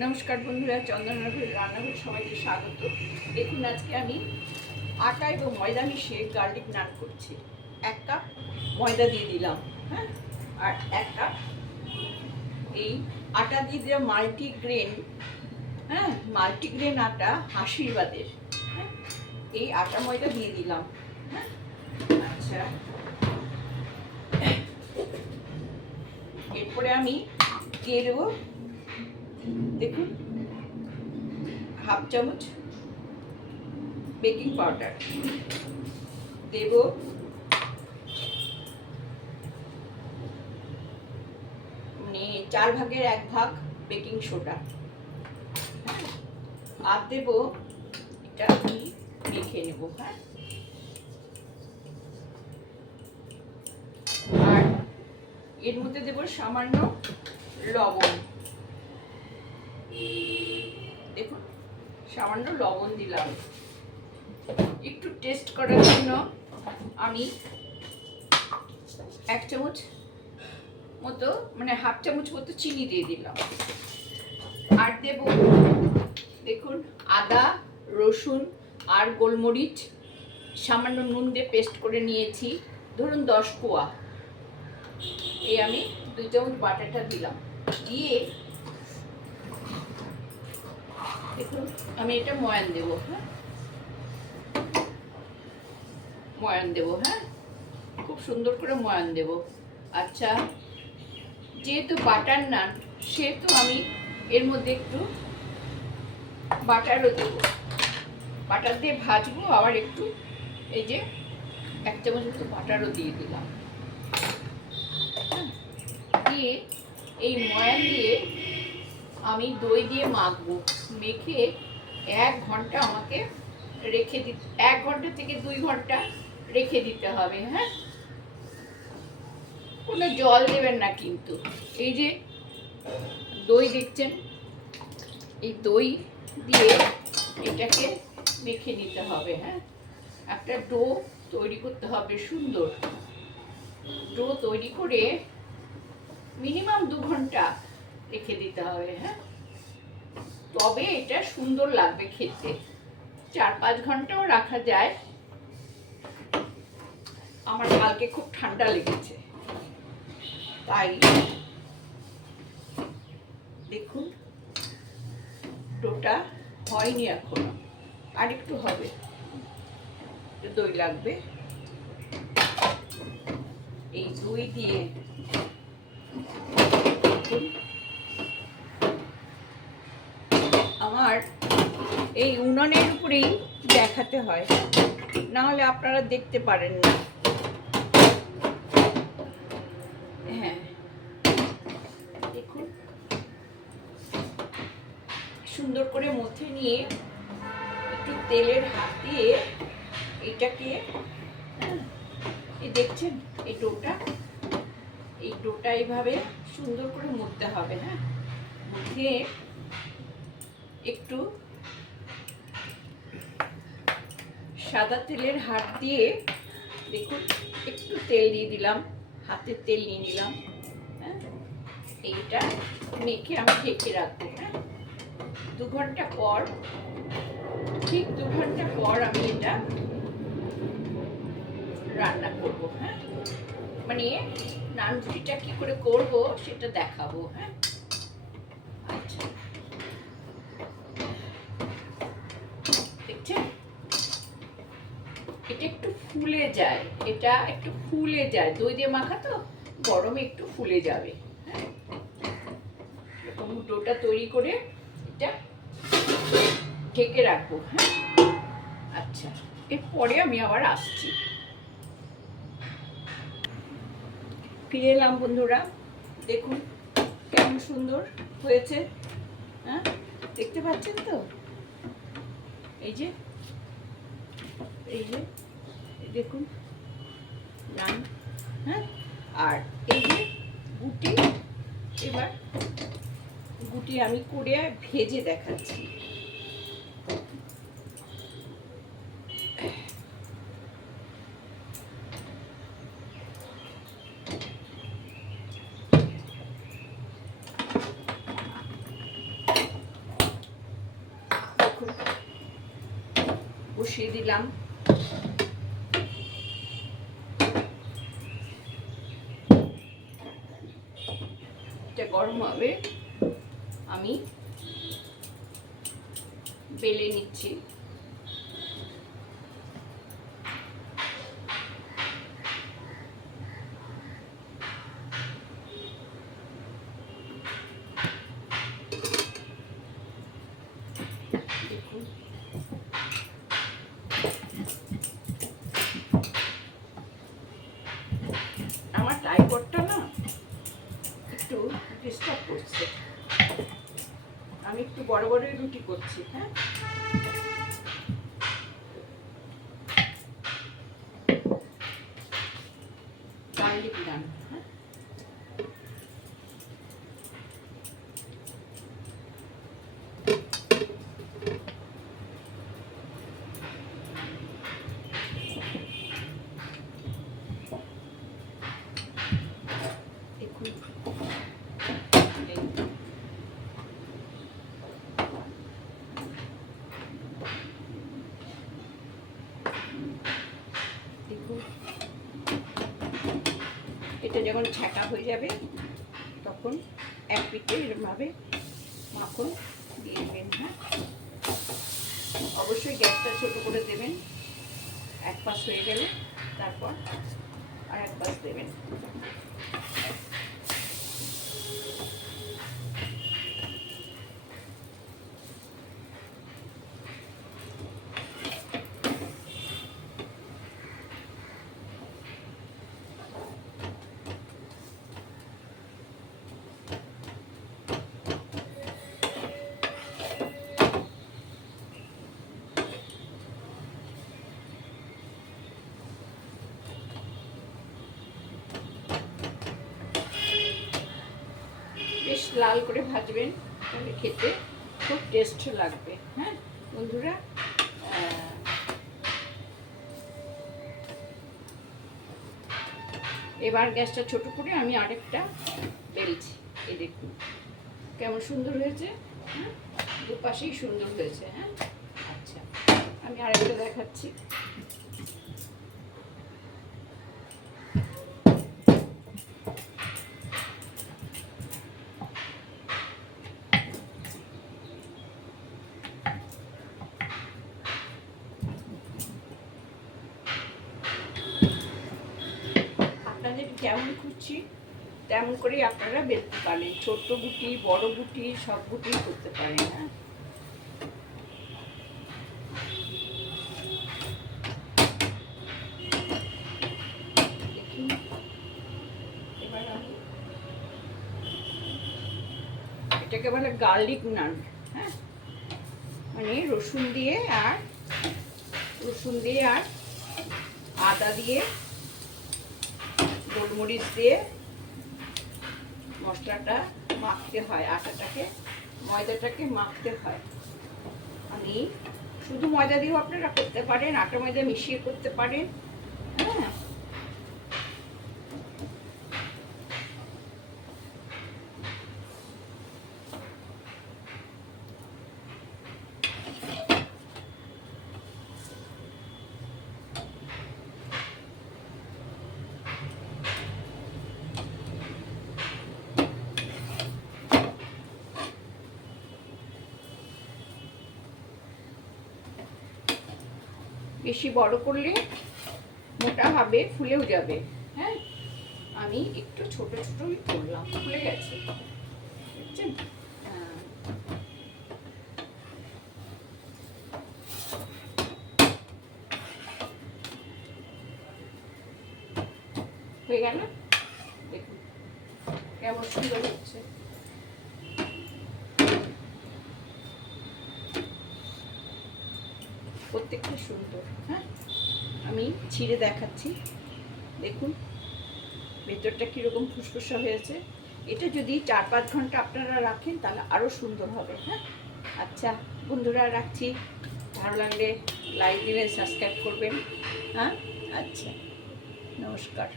নমস্কার বন্ধুরা, চন্দননগর রান্নাঘরে সবাইকে স্বাগত। দেখুন, আজকে আমি আটা এবং ময়দা মিশিয়ে গার্লিক নান করছি। 1 কাপ ময়দা দিয়ে দিলাম, হ্যাঁ, আর 1 কাপ এই আটা দিয়ে দেওয়া মাল্টিগ্রেন, হ্যাঁ, মাল্টিগ্রেন আটা আশীর্বাদের, হ্যাঁ, এই আটা ময়দা দিয়ে দিলাম, হ্যাঁ। আচ্ছা, এরপরে আমি দিয়ে দেবো, দেখুন, হাফ চামচ বেকিং পাউডার দেব, মানে 1/4 ভাগ বেকিং সোডা, আর দেব, এটা আমি মেখে নেব, হ্যাঁ। আর এর মধ্যে দেব সামান্য লবণ, দেখুন সামান্য লবণ দিলাম। একটু টেস্ট করার জন্য আমি 1 চামচ মতো, মানে হাফ চামচ মতো চিনি দিয়ে দিলাম। আর দেব, দেখুন, আদা, রসুন আর গোলমরিচ সামান্য নুন দিয়ে পেস্ট করে নিয়েছি, ধরুন 10 কোয়া। এই আমি 2 চামচ বাটাটা দিলাম, দিয়ে দেখুন আমি এটা ময়ান দেব, হ্যাঁ, ময়ান দেব, হ্যাঁ, খুব সুন্দর করে ময়ান দেব। আচ্ছা, যেহেতু বাটার নান, সেহেতু আমি এর মধ্যে একটু বাটারও দেবো, বাটার দিয়ে ভাজবো। আবার একটু এই যে 1 চামচ মতো বাটারও দিয়ে দিলাম, দিয়ে এই ময়ান দিয়ে আমি দই দিয়ে মাখবো। মেখে 1 ঘন্টা আমাকে রেখে দিতে, 1 ঘন্টা থেকে 2 ঘন্টা রেখে দিতে হবে, হ্যাঁ। কোনো জল দেবেন না কিন্তু। এই যে দই দেখছেন, এই দই দিয়ে এটাকে মেখে নিতে হবে, হ্যাঁ। একটা ডো তৈরি করতে হবে, সুন্দর ডো তৈরি করে মিনিমাম 2 ঘন্টা রেখে দিতে হবে, হ্যাঁ, তবে এটা সুন্দর লাগবে খেতে। 4-5 ঘন্টাও রাখা যায়। আমার কালকে খুব ঠান্ডা লেগেছে, তাই দেখুন ডোটা হয়নি এখনো, আর একটু হবে, দই লাগবে। এই দই দিয়ে দেখুন, আমার এই উনুনের উপরেই দেখাতে হয়, না হলে আপনারা দেখতে পারেন না। হ্যাঁ, দেখুন সুন্দর করে মথে নিয়ে একটু তেলের হাত দিয়ে এটাকে, হ্যাঁ, এই দেখছেন এই ডোটা এইভাবে সুন্দর করে মথতে হবে, হ্যাঁ। মথে একটু সাদা তেলের হাত দিয়ে, দেখুন একটু তেল দিয়ে দিলাম, হাতের তেল নিয়ে নিলাম, হ্যাঁ। এইটা মেখে আমি ঢেকে রাখবো, হ্যাঁ। 2 ঘন্টা পর, ঠিক 2 ঘন্টা পর আমি এটা রান্না করবো, হ্যাঁ, মানে নান রুটিটা কি করে করবো সেটা দেখাবো, হ্যাঁ। আচ্ছা, দেখছেন এটা একটু ফুলে যায়, এটা একটু ফুলে যায়, দই দিয়ে মাখা তো গরমে একটু ফুলে যাবে, হ্যাঁ। এরকম ডোটা তৈরি করে এটা ঢেকে রাখবো, হ্যাঁ। আচ্ছা, এরপরে আমি আবার আসছি। ফিরে এলাম বন্ধুরা, দেখুন কেমন সুন্দর হয়েছে, হ্যাঁ, দেখতে পাচ্ছেন তো? এই যে দেখুন নান, হ্যাঁ। আর এই যে গুটি, এবার গুটি আমি করে ভেজে দেখাচ্ছি। দেখুন বসিয়ে দিলাম। এটা গরম হবে, আমি বেলে নিচ্ছি। দেখুন আমার টাইপডটা না একটু ডিস্টার্ব করছে, আমি একটু বড় বড় রুটি করছি। হ্যাঁ, গার্লিক নান। হ্যাঁ, দেখুন দেখুন এটা যখন ছাঁকা হয়ে যাবে তখন এক পিঠে এরকমভাবে মাখন দিয়ে দেবেন। হ্যাঁ, অবশ্যই গ্যাসটা ছোট করে দেবেন। এক পাশ হয়ে গেলে তারপর আর এক পাশ দেবেন। বেশ লাল করে ভাজবেন, তাহলে খেতে খুব টেস্ট লাগবে। হ্যাঁ বন্ধুরা, এবার গ্যাসটা ছোট করে আমি আরেকটা বেলছি। এই দেখুন কেমন সুন্দর হয়েছে। হ্যাঁ, দুপাশেই সুন্দর হয়েছে। হ্যাঁ, আচ্ছা আমি আরেকটা দেখাচ্ছি। আপনাদের যেমন খুশি তেমন করেই আপনারা বেলতে পারেন, ছোট্ট গুটি বড় গুটি সব গুটি করতে পারেন। হ্যাঁ, দেখুন এবার আমি এটাকে বলে গার্লিক নান। হ্যাঁ, মানে রসুন দিয়ে আর আদা দিয়ে গোলমরিচ দিয়ে মশলাটা মাখতে হয়, ময়দাটাকে মাখতে হয়। আমি শুধু ময়দা দিয়েও আপনারা করতে পারেন, আটা ময়দা মিশিয়ে করতে পারেন। হ্যাঁ, বেশি বড় করলে মোটা হবে, ফুলেও যাবে। হ্যাঁ, আমি একটু ছোট ছোটই করলাম, ফুলে গেছে বুঝছেন। হয়ে গেল, দেখুন কেমন সুন্দর হচ্ছে। প্রত্যেকটা সুন্দর। হ্যাঁ, আমি ছিঁড়ে দেখাচ্ছি, দেখুন ভেতরটা কীরকম ফুসফুসা হয়েছে। এটা যদি 4-5 ঘন্টা আপনারা রাখেন তাহলে আরও সুন্দর হবে। হ্যাঁ, আচ্ছা বন্ধুরা রাখছি, ভালো লাগলে লাইক দিবেন, সাবস্ক্রাইব করবেন। হ্যাঁ, আচ্ছা নমস্কার।